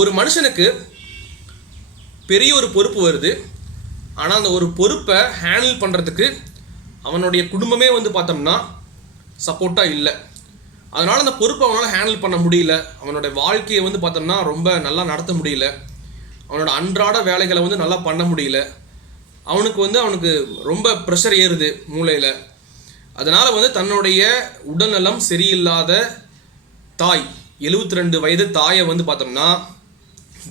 ஒரு மனுஷனுக்கு பெரிய ஒரு பொறுப்பு வருது. ஆனால் அந்த ஒரு பொறுப்பை ஹேண்டில் பண்ணுறதுக்கு அவனுடைய குடும்பமே வந்து பார்த்தோம்னா சப்போர்ட்டாக இல்லை. அதனால் அந்த பொறுப்பை அவனால் ஹேண்டில் பண்ண முடியல. அவனோட வாழ்க்கையை வந்து பார்த்தோம்னா ரொம்ப நல்லா நடத்த முடியல. அவனோட அன்றாட வேலைகளை வந்து நல்லா பண்ண முடியல. அவனுக்கு ரொம்ப ப்ரெஷர் ஏறுது மூளையில். அதனால் வந்து தன்னுடைய உடல்நலம் சரியில்லாத தாய், 72 வயது தாயை வந்து பார்த்தோம்னா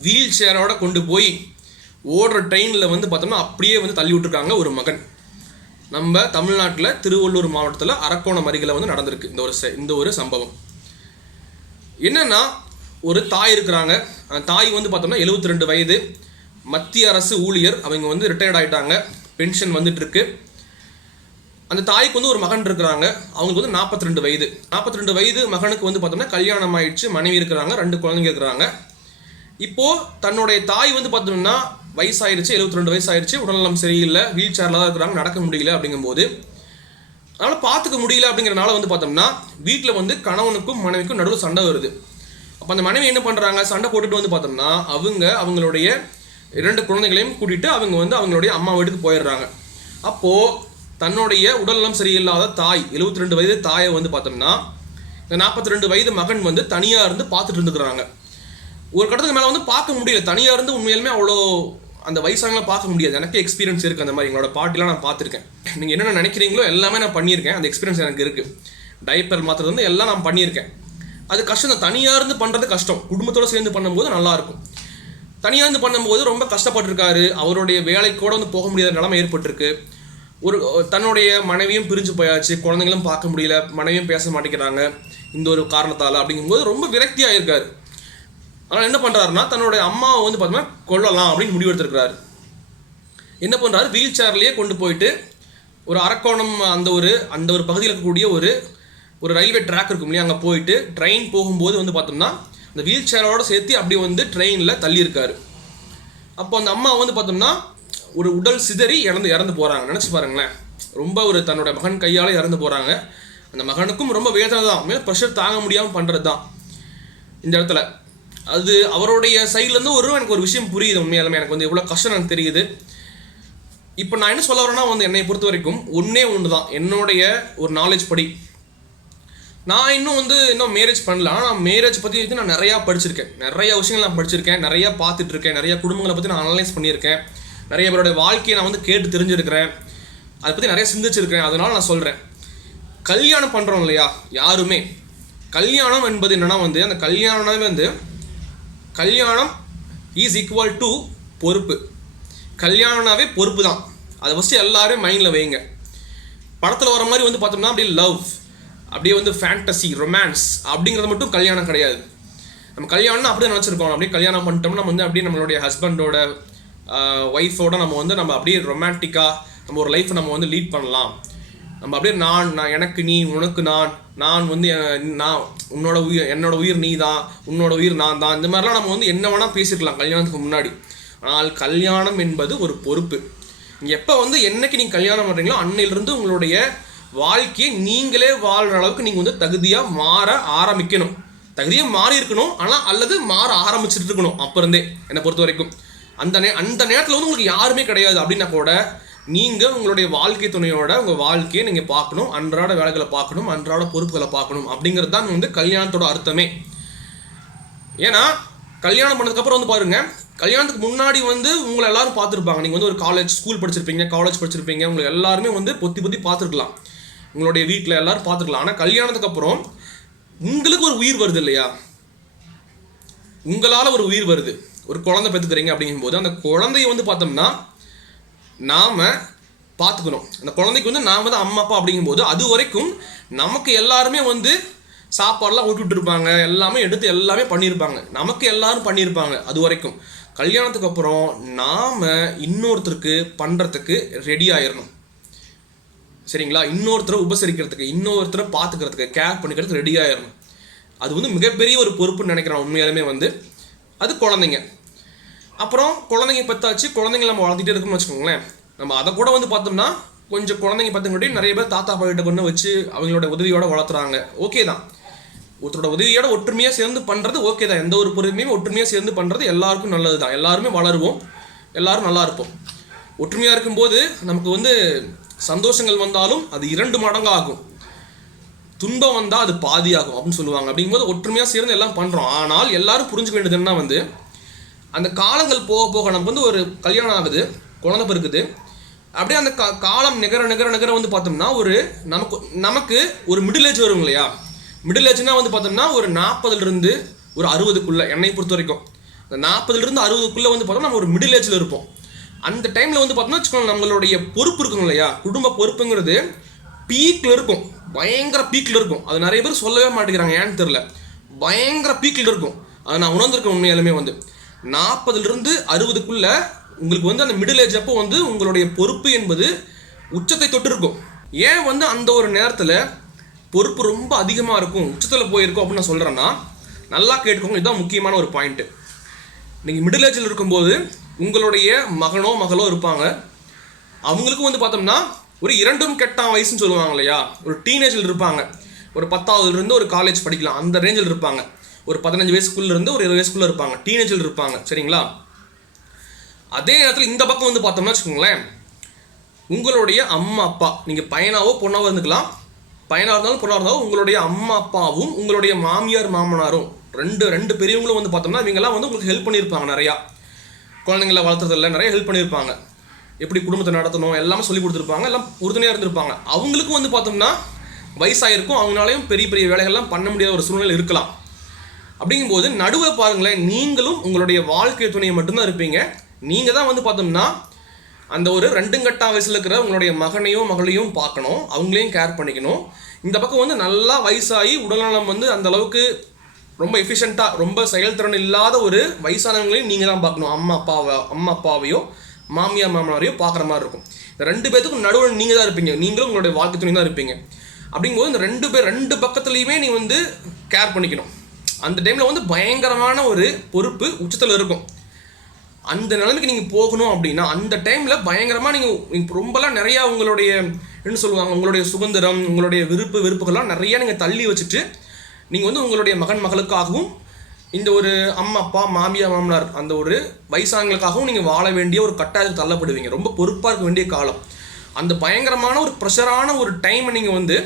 வீல் சேரோட கொண்டு போய் ஓடுற ட்ரெயினில் வந்து பார்த்தோம்னா அப்படியே வந்து தள்ளி விட்டுருக்காங்க ஒரு மகன். நம்ம தமிழ்நாட்டில் திருவள்ளூர் மாவட்டத்தில் அரக்கோணம் அருகில் வந்து நடந்திருக்கு இந்த ஒரு சம்பவம். என்னென்னா, ஒரு தாய் இருக்கிறாங்க. அந்த தாய் வந்து பார்த்தோம்னா 72 வயது, மத்திய அரசு ஊழியர். அவங்க வந்து ரிட்டையர்ட் ஆகிட்டாங்க, பென்ஷன் வந்துட்டுருக்கு. அந்த தாய்க்கு வந்து ஒரு மகன் இருக்கிறாங்க. அவங்களுக்கு வந்து 42 வயது. 42 வயது மகனுக்கு வந்து பார்த்தோம்னா கல்யாணம் ஆயிடுச்சு, மனைவி இருக்கிறாங்க, 2 குழந்தைங்க இருக்கிறாங்க. இப்போது தன்னுடைய தாய் வந்து பார்த்தோம்னா வயசாயிருச்சு, 72 வயசாயிருச்சு, உடல்நலம் சரியில்லை, வீல் சேரில் தான் இருக்கிறாங்க, நடக்க முடியல. அப்படிங்கும்போது அதனால் பார்த்துக்க முடியல. அப்படிங்கிறனால வந்து பார்த்தோம்னா வீட்டில் வந்து கணவனுக்கும் மனைவிக்கும் நடுவில் சண்டை வருது. அப்போ அந்த மனைவி என்ன பண்ணுறாங்க, சண்டை போட்டுட்டு வந்து பார்த்தோம்னா அவங்களுடைய 2 குழந்தைகளையும் கூட்டிகிட்டு அவங்க வந்து அவங்களுடைய அம்மா வீட்டுக்கு போயிடுறாங்க. அப்போது தன்னுடைய உடல்நலம் சரியில்லாத தாய், 72 வயது தாயை வந்து பார்த்தோம்னா இந்த 42 வயது மகன் வந்து தனியாக இருந்து பார்த்துட்டு இருந்துக்கிறாங்க. ஒரு கட்டத்துக்கு மேலே வந்து பார்க்க முடியல. தனியாக இருந்து உண்மையிலுமே அவ்வளோ அந்த வயசாகலாம் பார்க்க முடியாது. எனக்கு எக்ஸ்பீரியன்ஸ் இருக்குது. அந்த மாதிரி எங்களோட பாட்டிலாம் நான் பார்த்துருக்கேன். நீங்கள் என்னென்ன நினைக்கிறீங்களோ எல்லாமே நான் பண்ணியிருக்கேன். அந்த எக்ஸ்பீரியன்ஸ் எனக்கு இருக்குது. டைப்பர் மாற்றுறது வந்து எல்லாம் நான் பண்ணியிருக்கேன். அது கஷ்டம் தான். தனியாக இருந்து பண்ணுறது கஷ்டம். குடும்பத்தோடு சேர்ந்து பண்ணும்போது நல்லாயிருக்கும். தனியாக இருந்து பண்ணும்போது ரொம்ப கஷ்டப்பட்டுருக்காரு. அவருடைய வேலைக்கூட வந்து போக முடியாத நிலைமை ஏற்பட்டிருக்கு. தன்னுடைய மனைவியும் பிரிஞ்சு போயாச்சு, குழந்தைங்களும் பார்க்க முடியல, மனைவியும் பேச மாட்டேங்கிறாங்க இந்த ஒரு காரணத்தால். அப்படிங்கும்போது ரொம்ப விரக்தியாக இருக்காரு. ஆனால் என்ன பண்ணுறாருன்னா, தன்னுடைய அம்மாவை வந்து பார்த்தோம்னா கொல்லலாம் அப்படின்னு முடிவெடுத்திருக்கிறாரு. என்ன பண்ணுறாரு, வீல் சேர்லேயே கொண்டு போயிட்டு ஒரு அரக்கோணம் அந்த ஒரு பகுதியில் இருக்கக்கூடிய ஒரு ரயில்வே ட்ராக் இருக்கும் இல்லையா, அங்கே போயிட்டு ட்ரெயின் போகும்போது வந்து பார்த்தோம்னா அந்த வீல் சேரோடு சேர்த்து அப்படி வந்து ட்ரெயினில் தள்ளியிருக்காரு. அப்போ அந்த அம்மா வந்து பார்த்தோம்னா ஒரு உடல் சிதறி இறந்து போகிறாங்க. நினச்சி பாருங்களேன். ரொம்ப தன்னோட மகன் கையால் இறந்து போகிறாங்க. அந்த மகனுக்கும் ரொம்ப வேதனை தான். மேலே ப்ரெஷர் தாங்க முடியாமல் பண்ணுறது தான் இந்த இடத்துல. அது அவருடைய சைட்லேருந்து எனக்கு ஒரு விஷயம் புரியுது. உண்மையாலுமே எனக்கு வந்து எவ்வளோ கஷ்டம் எனக்கு தெரியுது. இப்போ நான் என்ன சொல்ல வரேன்னா வந்து என்னை பொறுத்த வரைக்கும் ஒன்று தான். என்னுடைய ஒரு நாலேஜ் படி நான் இன்னும் மேரேஜ் பண்ணல. ஆனால் நான் மேரேஜ் பற்றி நான் நிறையா படிச்சிருக்கேன். நிறையா விஷயங்கள் நான் படிச்சிருக்கேன், நிறையா பார்த்துட்ருக்கேன், நிறையா குடும்பங்களை பற்றி நான் அனலைஸ் பண்ணியிருக்கேன், நிறைய பேருடைய வாழ்க்கையை நான் வந்து கேட்டு தெரிஞ்சிருக்கிறேன், அதை பற்றி நிறைய சிந்திச்சிருக்கிறேன். அதனால் நான் சொல்கிறேன், கல்யாணம் பண்ணுறோம் இல்லையா யாருமே, கல்யாணம் என்பது என்னென்னா வந்து அந்த கல்யாணமே வந்து கல்யாணம் இஸ் ஈக்குவல் டு பொறுப்பு. கல்யாணம்னாவே பொறுப்பு தான். அதை ஃபஸ்ட்டு எல்லாரும் மைண்டில் வைங்க. படத்தில் வர மாதிரி வந்து பார்த்தோம்னா அப்படியே லவ், அப்படியே வந்து ஃபேண்டசி, ரொமான்ஸ் அப்படிங்கிறது மட்டும் கல்யாணம் கிடையாது. நம்ம கல்யாணம்னா அப்படியே நினச்சிருக்கோம். அப்படியே கல்யாணம் பண்ணிட்டோம்னா வந்து அப்படியே நம்மளுடைய ஹஸ்பண்டோட ஒய்ஃபோட நம்ம அப்படியே ரொமான்டிக்காக நம்ம ஒரு லைஃப்பை நம்ம வந்து லீட் பண்ணலாம். நம்ம அப்படியே நான் எனக்கு நீ, உனக்கு நான் வந்து நான் என்னோட உயிர் நீ தான், உன்னோட உயிர் நான் தான், இந்த மாதிரிலாம் நம்ம வந்து என்ன வேணால் பேசிக்கலாம் கல்யாணத்துக்கு முன்னாடி. ஆனால் கல்யாணம் என்பது ஒரு பொறுப்பு. நீங்கள் எப்போ வந்து என்னைக்கு நீங்கள் கல்யாணம் பண்ணுறீங்களோ அன்னையிலிருந்து உங்களுடைய வாழ்க்கையை நீங்களே வாழ்கிற அளவுக்கு நீங்கள் வந்து தகுதியாக மாற ஆரம்பிக்கணும். தகுதியாக மாறி இருக்கணும், ஆனால் அல்லது மாற ஆரம்பிச்சுட்டு இருக்கணும். அப்போ இருந்தே என்னை பொறுத்த வரைக்கும் அந்த நேரத்தில் வந்து உங்களுக்கு யாருமே கிடையாது அப்படின்னா கூட நீங்கள் உங்களுடைய வாழ்க்கை துணையோட உங்கள் வாழ்க்கையை நீங்கள் பார்க்கணும், அன்றாட வேலைகளை பார்க்கணும், அன்றாட பொறுப்புகளை பார்க்கணும். அப்படிங்கிறது தான் வந்து கல்யாணத்தோட அர்த்தமே. ஏன்னா கல்யாணம் பண்ணதுக்கப்புறம் வந்து பாருங்கள், கல்யாணத்துக்கு முன்னாடி வந்து உங்களை எல்லாரும் பார்த்துருப்பாங்க. நீங்கள் வந்து ஒரு ஸ்கூல் படிச்சிருப்பீங்க, உங்களை எல்லாருமே வந்து பொத்தி பார்த்துருக்கலாம், உங்களுடைய வீட்டில் எல்லாரும் பார்த்துருக்கலாம். ஆனால் கல்யாணத்துக்கு அப்புறம் உங்களுக்கு ஒரு உயிர் வருது இல்லையா, உங்களால் ஒரு உயிர் வருது. ஒரு குழந்தை பெற்றுக்கிறீங்க அப்படிங்கும்போது அந்த குழந்தைய வந்து பார்த்தோம்னா நாம் பார்த்துக்கணும். அந்த குழந்தைக்கு வந்து நாம் தான் அம்மா அப்பா அப்படிங்கும்போது அது வரைக்கும் நமக்கு எல்லாருமே வந்து சாப்பாடெலாம் ஊட்டிவிட்டு இருப்பாங்க, எல்லாமே எடுத்து எல்லாமே பண்ணியிருப்பாங்க, நமக்கு எல்லாரும் பண்ணியிருப்பாங்க. அது வரைக்கும் கல்யாணத்துக்கு அப்புறம் நாம் இன்னொருத்தருக்கு பண்ணுறதுக்கு ரெடி ஆயிடணும். சரிங்களா? இன்னொருத்தரை உபசரிக்கிறதுக்கு, இன்னொருத்தரை பார்த்துக்கிறதுக்கு, கேர் பண்ணிக்கிறதுக்கு ரெடி ஆயிடணும். அது வந்து மிகப்பெரிய ஒரு பொறுப்புன்னு நினைக்கிறேன் உண்மையாலுமே வந்து. அது குழந்தைங்க. அப்புறம் குழந்தைங்க பற்றாச்சு, குழந்தைங்க நம்ம வளர்த்திட்டே இருக்கணும்னு வச்சுக்கோங்களேன். நம்ம அதை கூட வந்து பார்த்தோம்னா கொஞ்சம் குழந்தைங்க பார்த்துக்கிட்டே நிறைய பேர் தாத்தா பாக்கிட்ட கொண்டு வச்சு அவங்களோட உதவியோடு வளர்த்துறாங்க. ஓகே தான். ஒருத்தரோட உதவியோட ஒற்றுமையாக சேர்ந்து பண்ணுறது ஓகே தான். எந்த ஒரு பொறுமையும் ஒற்றுமையாக சேர்ந்து பண்ணுறது எல்லாருக்கும் நல்லது தான். எல்லாருமே வளருவோம், எல்லாரும் நல்லா இருப்போம். ஒற்றுமையாக இருக்கும்போது நமக்கு வந்து சந்தோஷங்கள் வந்தாலும் அது 2 மடங்கு ஆகும், துன்பம் வந்தால் அது பாதி ஆகும் அப்படின்னு சொல்லுவாங்க. அப்படிங்கும்போது ஒற்றுமையாக சேர்ந்து எல்லாம் பண்ணுறோம். ஆனால் எல்லாரும் புரிஞ்சுக்க வேண்டியது என்ன வந்து, அந்த காலங்கள் போக போக நமக்கு வந்து ஒரு கல்யாணம் ஆகுது, குழந்தை பிறகுது, அப்படியே அந்த காலம் நிகர நிகர நிகர வந்து பார்த்தோம்னா ஒரு நமக்கு ஒரு மிடில் ஏஜ் வரும் இல்லையா. மிடில் ஏஜ்னா வந்து பார்த்தோம்னா ஒரு 40லேருந்து ஒரு 60க்குள்ளே, என்னை பொறுத்த வரைக்கும் அந்த 40லேருந்து 60க்குள்ளே வந்து பார்த்தோம்னா நம்ம ஒரு மிடில் ஏஜில் இருப்போம். அந்த டைமில் வந்து பார்த்தோம்னா வச்சுக்கோங்க, நம்மளுடைய பொறுப்பு இருக்கும் இல்லையா, குடும்ப பொறுப்புங்கிறது பீக்கில் இருக்கும், பயங்கர பீக்கில் இருக்கும். அது நிறைய பேர் சொல்லவே மாட்டேங்கிறாங்க, ஏன்னு தெரில. பயங்கர பீக்கில் இருக்கும். அதை நான் உணர்ந்திருக்கேன் உண்மையாலுமே. வந்து 40லேருந்து 60க்குள்ளே உங்களுக்கு வந்து அந்த மிடில் ஏஜ் அப்போ வந்து உங்களுடைய பொறுப்பு என்பது உச்சத்தை தொட்டு இருக்கும். ஏன் வந்து அந்த ஒரு நேரத்தில் பொறுப்பு ரொம்ப அதிகமாக இருக்கும், உச்சத்தில் போயிருக்கும் அப்படின்னு நான் சொல்கிறேன்னா, நல்லா கேட்டுக்கோங்க, இதுதான் முக்கியமான ஒரு பாயிண்ட்டு. நீங்கள் மிடில் ஏஜில் இருக்கும்போது உங்களுடைய மகனோ மகளோ இருப்பாங்க. அவங்களுக்கும் வந்து பார்த்தோம்னா ஒரு 2ம் கெட்டாம் வயசுன்னு சொல்லுவாங்க இல்லையா, ஒரு டீனேஜில் இருப்பாங்க. ஒரு 10ஆவதுலேருந்து ஒரு காலேஜ் படிக்கலாம் அந்த ரேஞ்சில் இருப்பாங்க. ஒரு 15 வயசுக்குள்ளேருந்து ஒரு 20 வயசுக்குள்ளே இருப்பாங்க, டீனேஜில் இருப்பாங்க. சரிங்களா? அதே நேரத்தில் இந்த பக்கம் வந்து பார்த்தோம்னா வச்சுக்கோங்களேன், உங்களுடைய அம்மா அப்பா, நீங்கள் பையனாவோ பொண்ணாவோ இருந்துக்கலாம், பையனாக இருந்தாலும் பொண்ணாக இருந்தாலும் உங்களுடைய அம்மா அப்பாவும் உங்களுடைய மாமியார் மாமனாரும் ரெண்டு பெரியவங்களும் வந்து பார்த்தோம்னா இவங்கெல்லாம் வந்து உங்களுக்கு ஹெல்ப் பண்ணியிருப்பாங்க. நிறையா குழந்தைங்களை வளர்த்துறதில்ல நிறைய ஹெல்ப் பண்ணியிருப்பாங்க, எப்படி குடும்பத்தை நடத்தணும் எல்லாமே சொல்லி கொடுத்துருப்பாங்க, எல்லாம் உறுதுணையாக இருந்திருப்பாங்க. அவங்களுக்கும் வந்து பார்த்தோம்னா வயசாகிருக்கும், அவங்களாலையும் பெரிய பெரிய வேலைகள்லாம் பண்ண முடியாத ஒரு சூழ்நிலை இருக்கலாம். அப்படிங்கும்போது நடுவை பாருங்களேன், நீங்களும் உங்களுடைய வாழ்க்கை துணையை மட்டும்தான் இருப்பீங்க. நீங்கள் தான் வந்து பார்த்தோம்னா அந்த ஒரு 2 கட்டாம் வயசில் இருக்கிற உங்களுடைய மகனையும் மகளையும் பார்க்கணும், அவங்களையும் கேர் பண்ணிக்கணும். இந்த பக்கம் வந்து நல்லா வயசாகி உடல்நலம் வந்து அந்த அளவுக்கு ரொம்ப எஃபிஷியண்ட்டாக ரொம்ப செயல்திறன் இல்லாத ஒரு வயசானவங்களையும் நீங்கள் தான் பார்க்கணும். அம்மா அப்பாவையோ மாமியார் மாமனாரையோ பார்க்குற மாதிரி இருக்கும். இந்த 2 பேர்த்துக்கும் நடுவில் நீங்கள் தான் இருப்பீங்க, நீங்களும் உங்களுடைய வாழ்க்கை துணை தான் இருப்பீங்க. அப்படிங்கும்போது இந்த 2 பக்கத்துலேயுமே நீ வந்து கேர் பண்ணிக்கணும். அந்த டைமில் வந்து பயங்கரமான ஒரு பொறுப்பு உச்சத்தில் இருக்கும். அந்த நிலைமைக்கு நீங்கள் போகணும் அப்படின்னா அந்த டைமில் பயங்கரமாக நீங்கள் ரொம்பலாம் நிறையா உங்களுடைய என்ன சொல்லுவாங்க, உங்களுடைய சுதந்திரம், உங்களுடைய வெறுப்புகள்லாம் நிறையா நீங்கள் தள்ளி வச்சுட்டு நீங்கள் வந்து உங்களுடைய மகன் மகளுக்காகவும் இந்த ஒரு அம்மா அப்பா மாமியார் மாமனார் அந்த ஒரு வயசானங்களுக்காகவும் நீங்கள் வாழ வேண்டிய ஒரு கட்டாயத்துக்கு தள்ளப்படுவீங்க. ரொம்ப பொறுப்பாக இருக்க வேண்டிய காலம். அந்த பயங்கரமான ஒரு ப்ரெஷரான ஒரு டைமை நீங்கள் வந்து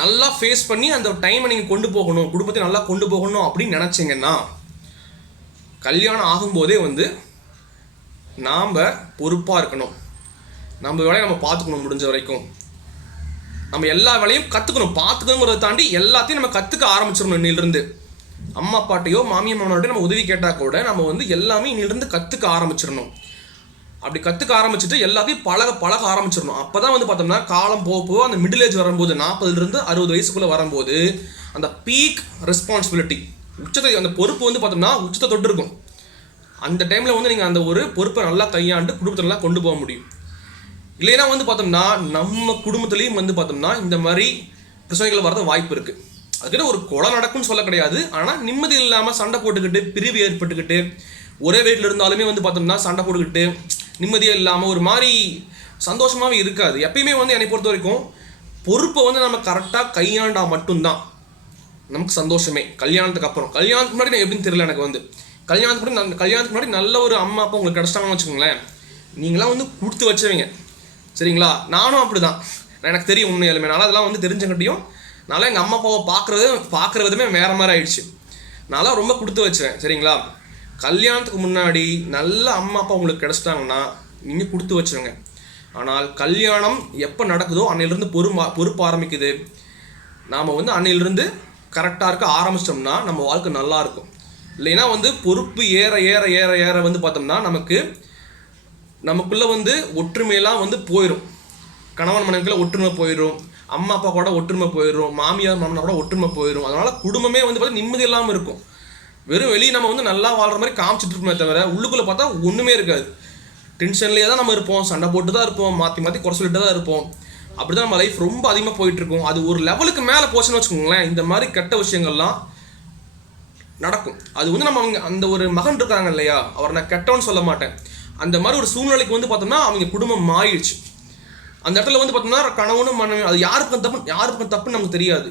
நல்லா ஃபேஸ் பண்ணி அந்த டைமை நீங்கள் கொண்டு போகணும், குடும்பத்தை நல்லா கொண்டு போகணும் அப்படின்னு நினச்சிங்கன்னா கல்யாணம் ஆகும்போதே வந்து நாம் பொறுப்பாக இருக்கணும். நம்ம வேலையை நம்ம பார்த்துக்கணும், முடிஞ்ச வரைக்கும் நம்ம எல்லா வேலையும் கற்றுக்கணும். பார்த்துக்கணுங்கிறத தாண்டி எல்லாத்தையும் நம்ம கற்றுக்க ஆரம்பிச்சிடணும். இன்னிலிருந்து அம்மா அப்பாட்டையோ மாமியார் மாமனார்ட்டையோ நம்ம உதவி கேட்டால் கூட நம்ம வந்து எல்லாமே இன்னிலிருந்து கற்றுக்க ஆரம்பிச்சிடணும். அப்படி கற்றுக்க ஆரம்பிச்சுட்டு எல்லாத்தையும் பழக ஆரம்பிச்சிடணும். அப்போ தான் வந்து பார்த்தோம்னா காலம் போக அந்த மிடில் ஏஜ் வரும்போது 40லேருந்து 60 வயசுக்குள்ளே வரும்போது அந்த பீக் ரெஸ்பான்சிபிலிட்டி உச்சத்தை, அந்த பொறுப்பு வந்து பார்த்தோம்னா உச்சத்தை தொட்டு இருக்கும். அந்த டைமில் வந்து நீங்கள் அந்த ஒரு பொறுப்பை நல்லா கையாண்டு குடும்பத்தை நல்லா கொண்டு போக முடியும். இல்லைன்னா வந்து பார்த்தோம்னா நம்ம குடும்பத்துலேயும் வந்து பார்த்தோம்னா இந்த மாதிரி பிரச்சனைகள் வரது வாய்ப்பு இருக்குது. அதுக்கிட்ட ஒரு கொலை நடக்கும்னு சொல்ல கிடையாது, ஆனால் நிம்மதி இல்லாமல் சண்டை போட்டுக்கிட்டு பிரிவு ஏற்பட்டுக்கிட்டு ஒரே வீட்டில் இருந்தாலுமே வந்து பார்த்தோம்னா சண்டை போட்டுக்கிட்டு நிம்மதியாக இல்லாமல் ஒரு மாதிரி சந்தோஷமாகவே இருக்காது. எப்பயுமே வந்து என்னை பொறுத்த வரைக்கும் பொறுப்பை வந்து நம்ம கரெக்டாக கையாண்டா மட்டும்தான் நமக்கு சந்தோஷமே. கல்யாணத்துக்கு அப்புறம், கல்யாணத்துக்கு முன்னாடி நான் எப்படின்னு தெரியல எனக்கு வந்து, கல்யாணத்துக்கு முன்னாடி நல்ல ஒரு அம்மா அப்பா உங்களுக்கு கிடச்சிட்டாங்கன்னு வச்சுக்கோங்களேன், நீங்களாம் வந்து கொடுத்து வச்சவங்க. சரிங்களா? நானும் அப்படி தான், எனக்கு தெரியும் உண்மையாலுமே. நான் அதெல்லாம் வந்து தெரிஞ்சங்காட்டியும் நான்லாம் எங்கள் அம்மா அப்பாவை பார்க்குற விதமே வேறு மாதிரி ஆயிடுச்சு. நான்லாம் ரொம்ப கொடுத்து வச்சுவேன். சரிங்களா? கல்யாணத்துக்கு முன்னாடி நல்ல அம்மா அப்பா உங்களுக்கு கிடச்சிட்டாங்கன்னா நீங்கள் கொடுத்து வச்சுருங்க. ஆனால் கல்யாணம் எப்போ நடக்குதோ அன்னையிலேருந்து பொறுப்பு ஆரம்பிக்குது. நாம் வந்து அன்னையிலிருந்து கரெக்டாக இருக்க ஆரம்பிச்சிட்டோம்னா நம்ம வாழ்க்கை நல்லாயிருக்கும். இல்லைன்னா வந்து பொறுப்பு ஏற ஏற ஏற ஏற வந்து பார்த்தோம்னா நமக்குள்ளே வந்து ஒற்றுமையெல்லாம் வந்து போயிடும். கணவன் மனைவிக்குள்ள ஒற்றுமை போயிடும், அம்மா அப்பா கூட ஒற்றுமை போயிடும், மாமியார் மாமனார் கூட ஒற்றுமை போயிடும். அதனால் குடும்பமே வந்து பார்த்தா நிம்மதி இல்லாமல் இருக்கும். வெறும் வெளியே நம்ம வந்து நல்லா வாழ்கிற மாதிரி காமிச்சிட்டு இருக்கோமே தவிர உள்ளுக்குள்ளே பார்த்தா ஒன்றுமே இருக்காது. டென்ஷன்லேயே தான் நம்ம இருப்போம், சண்டை போட்டு தான் இருப்போம், மாற்றி குறை சொல்லிட்டு தான் இருப்போம். அப்படி தான் நம்ம லைஃப் ரொம்ப அதிகமாக போயிட்டுருக்கோம். அது ஒரு லெவலுக்கு மேலே போச்சுன்னு வச்சுக்கோங்களேன், இந்த மாதிரி கெட்ட விஷயங்கள்லாம் நடக்கும். அது வந்து நம்ம அவங்க அந்த ஒரு மகன் இருக்காங்க இல்லையா, அவர் நான் கெட்டவன்னு சொல்ல மாட்டேன், அந்த மாதிரி ஒரு சூழ்நிலைக்கு வந்து பார்த்தோம்னா அவங்க குடும்பம் மாறிடுச்சு. அந்த இடத்துல வந்து பார்த்தோம்னா கணவனும் மனைவி அது யாருக்கும் தப்புன்னு நமக்கு தெரியாது.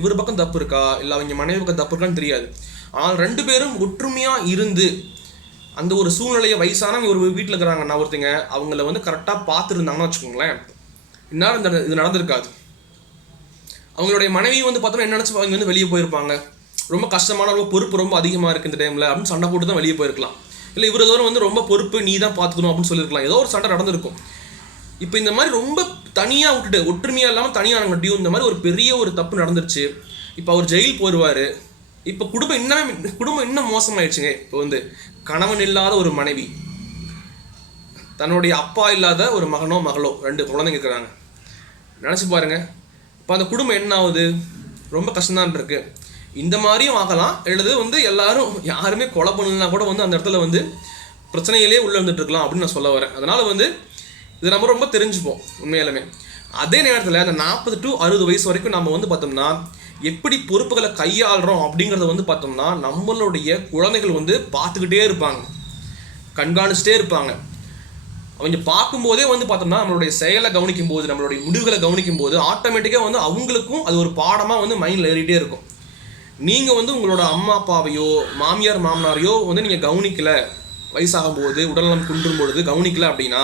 இவர் பக்கம் தப்பு இருக்கா இல்லை அவங்க மனைவி பக்கம் தப்பு இருக்கான்னு தெரியாது. ஆனால் 2 பேரும் ஒற்றுமையாக இருந்து அந்த ஒரு சூழ்நிலையை வயசானவங்க ஒரு வீட்டில் இருக்கிறாங்கன்னா ஒருத்தங்க அவங்கள வந்து கரெக்டாக பார்த்துருந்தாங்கன்னு வச்சுக்கோங்களேன், இந்நேரம் இது நடந்திருக்காது. அவங்களுடைய மனைவி வந்து பார்த்தோம்னா என்ன நினச்சி அவங்க வந்து வெளியே போயிருப்பாங்க, ரொம்ப கஷ்டமான ரொம்ப பொறுப்பு ரொம்ப அதிகமாக இருக்குது இந்த டைமில் அப்படின்னு சண்டை போட்டு தான் வெளியே போயிருக்கலாம். இல்லை இவ்வளோ தூரம் வந்து ரொம்ப பொறுப்பு நீ தான் பார்த்துக்கணும் அப்படின்னு சொல்லியிருக்கலாம். ஏதோ ஒரு சண்டை நடந்திருக்கும். இப்போ இந்த மாதிரி ரொம்ப தனியாக விட்டுட்டு ஒற்றுமையாக இல்லாமல் தனியாக நடங்கட்டியும் இந்த மாதிரி ஒரு பெரிய ஒரு தப்பு நடந்துருச்சு. இப்போ அவர் ஜெயில் போயிடுவார். இப்போ குடும்பம் இன்னும் மோசமாயிடுச்சுங்க. இப்போ வந்து கணவன் இல்லாத ஒரு மனைவி, தன்னுடைய அப்பா இல்லாத ஒரு மகனோ மகளோ 2 குழந்தைங்க இருக்கிறாங்க. நினச்சி பாருங்கள். இப்போ அந்த குடும்பம் என்ன ஆகுது? ரொம்ப கஷ்டம்தான் இருக்குது. இந்த மாதிரியும் ஆகலாம். எழுது வந்து யாருமே கொலை பண்ணலாம் கூட வந்து அந்த இடத்துல வந்து பிரச்சனையிலே உள்ளே வந்துட்டு இருக்கலாம் அப்படின்னு நான் சொல்ல வரேன். அதனால் வந்து இது நம்ம ரொம்ப தெரிஞ்சுப்போம் உண்மையாலுமே. அதே நேரத்தில் அந்த 40 to 60 வயசு வரைக்கும் நம்ம வந்து பார்த்தோம்னா எப்படி பொறுப்புகளை கையாளுறோம் அப்படிங்கிறத வந்து பார்த்தோம்னா நம்மளுடைய குழந்தைகள் வந்து பார்த்துக்கிட்டே இருப்பாங்க, கண்காணிச்சிட்டே இருப்பாங்க. அவங்க பார்க்கும்போதே வந்து பார்த்தோம்னா நம்மளுடைய செயலை கவனிக்கும் போது, நம்மளுடைய முடிவுகளை கவனிக்கும் போது ஆட்டோமேட்டிக்காக வந்து அவங்களுக்கும் அது ஒரு பாடமாக வந்து மைண்டில் ஏறிட்டே இருக்கும். நீங்கள் வந்து உங்களோட அம்மா அப்பாவையோ மாமியார் மாமனாரையோ வந்து நீங்கள் கவனிக்கலை, வயசாகும் போது உடல்நலம் குன்றும் பொழுது கவனிக்கலை அப்படின்னா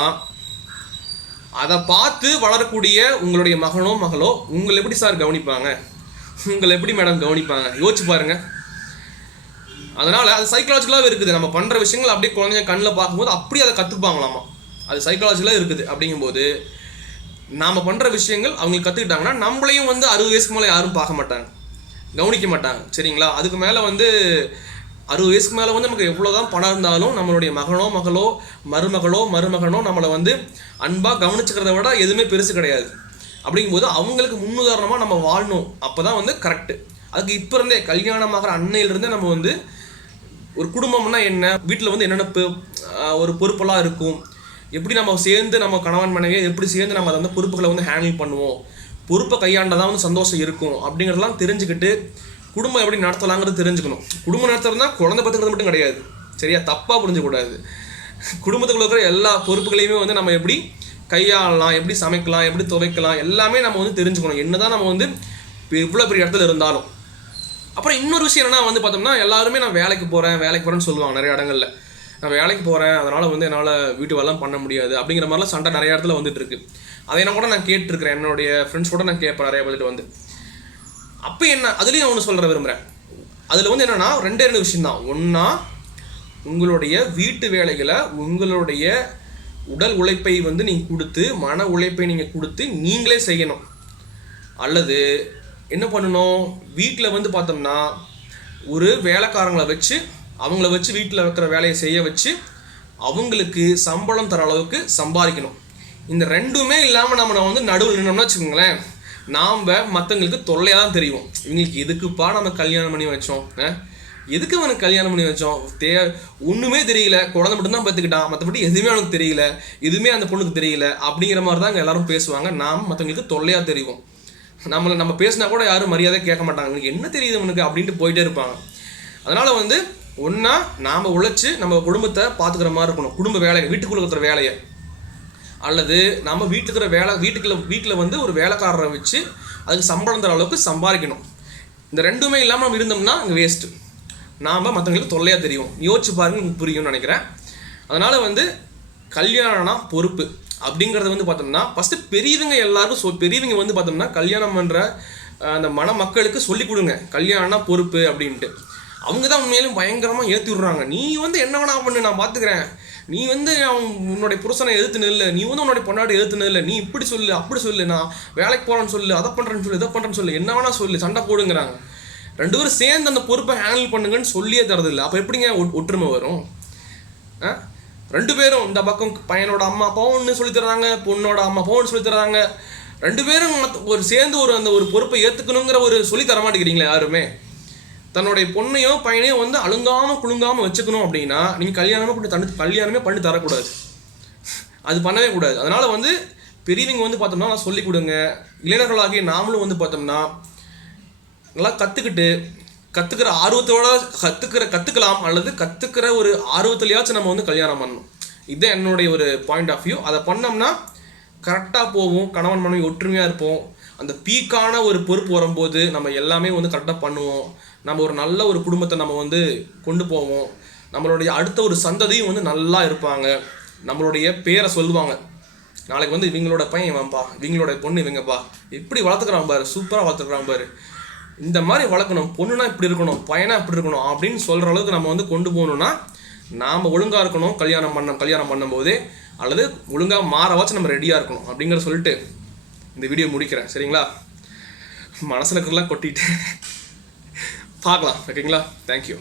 அதை பார்த்து வளரக்கூடிய உங்களுடைய மகனோ மகளோ உங்களை எப்படி சார் கவனிப்பாங்க? உங்களை எப்படி மேடம் கவனிப்பாங்க? யோசிச்சு பாருங்கள். அதனால் அது சைக்காலஜிக்கலாகவே இருக்குது. நம்ம பண்ணுற விஷயங்கள் அப்படியே குழந்தைங்க கண்ணில் பார்க்கும்போது அப்படி அதை கற்றுப்பாங்களாமா. அது சைக்காலஜிக்கலாக இருக்குது. அப்படிங்கும்போது நாம் பண்ணுற விஷயங்கள் அவங்களுக்கு கற்றுக்கிட்டாங்கன்னா நம்மளையும் வந்து 60 வயசுக்கு மேலே யாரும் பார்க்க மாட்டாங்க, கவனிக்க மாட்டாங்க. சரிங்களா? அதுக்கு மேலே வந்து 60 வயசுக்கு மேலே வந்து நமக்கு எவ்வளோதான் பணம் இருந்தாலும் நம்மளுடைய மகனோ மகளோ மருமகனோ நம்மளை வந்து அன்பாக கவனிச்சுக்கிறத விட எதுவுமே பெருசு கிடையாது. அப்படிங்கும்போது அவங்களுக்கு முன்னுதாரணமாக நம்ம வாழணும். அப்போ தான் வந்து கரெக்டு. அதுக்கு இப்போ இருந்தே கல்யாணமாகிற அன்னையிலிருந்தே நம்ம வந்து ஒரு குடும்பம்னா என்ன, வீட்டில் வந்து என்னென்ன ஒரு பொறுப்பெல்லாம் இருக்கும், எப்படி நம்ம சேர்ந்து நம்ம கணவன் மனைவியை எப்படி சேர்ந்து நம்ம அதை வந்து பொறுப்புகளை வந்து ஹேண்டில் பண்ணுவோம், பொறுப்பை கையாண்டதான் வந்து சந்தோஷம் இருக்கும் அப்படிங்கிறதெல்லாம் தெரிஞ்சுக்கிட்டு குடும்பம் எப்படி நடத்தலாங்கிறது தெரிஞ்சுக்கணும். குடும்பம் நடத்துறதுனா குழந்தை பார்த்துக்கிறது மட்டும் கிடையாது. சரியா? தப்பாக புரிஞ்சக்கூடாது. குடும்பத்துக்குள்ள இருக்கிற எல்லா பொறுப்புகளையுமே வந்து நம்ம எப்படி கையாளலாம், எப்படி சமைக்கலாம், எப்படி துவைக்கலாம், எல்லாமே நம்ம வந்து தெரிஞ்சுக்கணும். என்னதான் நம்ம வந்து இவ்வளோ பெரிய இடத்துல இருந்தாலும். அப்புறம் இன்னொரு விஷயம் என்னன்னா வந்து பார்த்தோம்னா எல்லாருமே நான் வேலைக்கு போகிறேன்னு சொல்லுவாங்க நிறைய இடங்களில். நான் வேலைக்கு போகிறேன் அதனால் வந்து என்னால் வீட்டு வேலைலாம் பண்ண முடியாது அப்படிங்கிற மாதிரிலாம் சண்டை நிறைய இடத்துல வந்துட்டு இருக்கு. அதை கூட நான் கேட்டுருக்கிறேன். என்னுடைய ஃப்ரெண்ட்ஸ் கூட நான் கேட்பேன் நிறைய பேர்கிட்ட வந்து. அப்போ என்ன அதுலேயும் ஒன்று சொல்கிற விரும்புகிறேன். அதில் வந்து என்னென்னா 2 விஷயம்தான். ஒன்றா உங்களுடைய வீட்டு வேலைகளை உங்களுடைய உடல் உழைப்பை வந்து நீங்கள் கொடுத்து, மன உழைப்பை நீங்கள் கொடுத்து நீங்களே செய்யணும். அல்லது என்ன பண்ணணும், வீட்டில் வந்து பார்த்தோம்னா ஒரு வேலைக்காரங்களை வச்சு அவங்கள வச்சு வீட்டில் வைக்கிற வேலையை செய்ய வச்சு அவங்களுக்கு சம்பளம் தர அளவுக்கு சம்பாதிக்கணும். இந்த 2மே இல்லாமல் நம்ம வந்து நடுவில் நின்னோம்னா வச்சுக்கோங்களேன், நாம் மற்றவங்களுக்கு தொல்லையாக தான் தெரியும். இவங்களுக்கு எதுக்குப்பா நம்ம கல்யாணம் பண்ணி வச்சோம், எதுக்கு அவனுக்கு கல்யாணம் பண்ணி வச்சோம், ஒன்றுமே தெரியல, குழந்தை மட்டும்தான் பார்த்துக்கிட்டான், மற்றபடி எதுவுமே அவனுக்கு தெரியல, எதுவுமே அந்த பொண்ணுக்கு தெரியல அப்படிங்கிற மாதிரி தான் இங்கே எல்லாரும் பேசுவாங்க. நாம் மற்றவங்களுக்கு தொல்லையாக தெரியும். நம்ம பேசினா கூட யாரும் மரியாதை கேட்க மாட்டாங்க, உங்களுக்கு என்ன தெரியுது அவனுக்கு அப்படின்ட்டு போயிட்டே இருப்பாங்க. அதனால் வந்து ஒன்றா நாம் உழைச்சி நம்ம குடும்பத்தை பார்த்துக்கிற மாதிரி இருக்கணும், குடும்ப வேலையை, வீட்டுக்குள்ள இருக்கிற வேலையை. அல்லது நம்ம வீட்டில் வந்து ஒரு வேலைக்காரரை வச்சு அதுக்கு சம்பளம் தர அளவுக்கு சம்பாதிக்கணும். இந்த 2மே இல்லாமல் நம்ம இருந்தோம்னா அங்கே வேஸ்ட்டு. நாம் மற்றவங்களுக்கு தொல்லையாக தெரியும். யோசிச்சு பாருங்க, உங்களுக்கு புரியும்னு நினைக்கிறேன். அதனால் வந்து கல்யாணம்னா பொறுப்பு அப்படிங்கிறத வந்து பார்த்தோம்னா ஃபஸ்ட்டு பெரியவங்க எல்லாரும் பெரியவங்க வந்து பார்த்தோம்னா கல்யாணம் பண்ணுற அந்த மக்களுக்கு சொல்லிக் கொடுங்க, கல்யாணம்னா பொறுப்பு அப்படின்ட்டு. அவங்க தான் உண்மையிலும் பயங்கரமாக ஏற்றி விட்றாங்க. நீ வந்து என்ன வேணா பண்ணு, நான் பார்த்துக்கிறேன், நீ வந்து உன்னுடைய புருஷனை எதிர்த்து நில்ல, நீ வந்து உன்னுடைய பொண்டாட்டி எதிர்த்து நில்ல, நீ இப்படி சொல்லு அப்படி சொல்லு, நான் வேலைக்கு போகிறேன்னு சொல்லு, அதை பண்ணுறேன்னு சொல்லு, இதை பண்ணுறேன்னு சொல்லு, என்ன வேணா சொல்லு, சண்டை போடுங்கிறாங்க. 2 பேரும் சேர்ந்து அந்த பொறுப்பை ஹேண்டில் பண்ணுங்கன்னு சொல்லியே தரதில்லை. அப்போ எப்படிங்க ஒற்றுமை வரும்? 2 பேரும் இந்த பக்கம் பையனோட அம்மா அப்பாவும் ஒன்று சொல்லி தர்றாங்க, பொண்ணோட அம்மா அப்பாவும் ஒன்று சொல்லி தர்றாங்க. 2 பேரும் ஒரு சேர்ந்து அந்த ஒரு பொறுப்பை ஏற்றுக்கணுங்கிற ஒரு சொல்லி தர மாட்டேங்கிறீங்களா யாருமே? தன்னுடைய பொண்ணையோ பையனையோ வந்து அழுங்காமல் குழுங்காமல் வச்சுக்கணும் அப்படின்னா நீங்கள் கல்யாணமே பண்ணி தரக்கூடாது, அது பண்ணவே கூடாது. அதனால் வந்து பெரியவங்க வந்து பார்த்தோம்னா நான் சொல்லிக் கொடுங்க. இளைஞர்களாகிய நாமளும் வந்து பார்த்தோம்னா நல்லா கற்றுக்கிற ஆர்வத்தோட கற்றுக்கலாம், அல்லது கற்றுக்கிற ஒரு ஆர்வத்துலையாச்சும் நம்ம வந்து கல்யாணம் பண்ணணும். இதுதான் என்னுடைய ஒரு பாயிண்ட் ஆஃப் வியூ. அதை பண்ணோம்னா கரெக்டாக போவோம், கணவன் மனைவி ஒற்றுமையாக இருப்போம். அந்த பீக்கான ஒரு பொறுப்பு வரும்போது நம்ம எல்லாமே வந்து கரெக்டாக பண்ணுவோம். நம்ம ஒரு நல்ல ஒரு குடும்பத்தை நம்ம வந்து கொண்டு போவோம். நம்மளுடைய அடுத்த ஒரு சந்ததியும் வந்து நல்லா இருப்பாங்க. நம்மளுடைய பேரை சொல்லுவாங்க, நாளைக்கு வந்து இவங்களோட பையன் இவன்ப்பா, இவங்களோட பொண்ணு இவங்கப்பா, எப்படி வளர்த்துக்கிறான் பாரு, சூப்பராக வளர்த்துக்கிறான் பாரு, இந்த மாதிரி வளர்க்கணும், பொண்ணுனா இப்படி இருக்கணும், பையனா இப்படி இருக்கணும் அப்படின்னு சொல்கிற அளவுக்கு நம்ம வந்து கொண்டு போகணுன்னா நாம் ஒழுங்காக இருக்கணும். கல்யாணம் பண்ணும்போதே அல்லது ஒழுங்காக மாறவாச்சும் நம்ம ரெடியாக இருக்கணும் அப்படிங்கிற சொல்லிட்டு இந்த வீடியோ முடிக்கிறேன். சரிங்களா? மனசில் இருக்கிறலாம் கொட்டிட்டு பார்க்கலாம். ஓகேங்களா? தேங்க்யூ.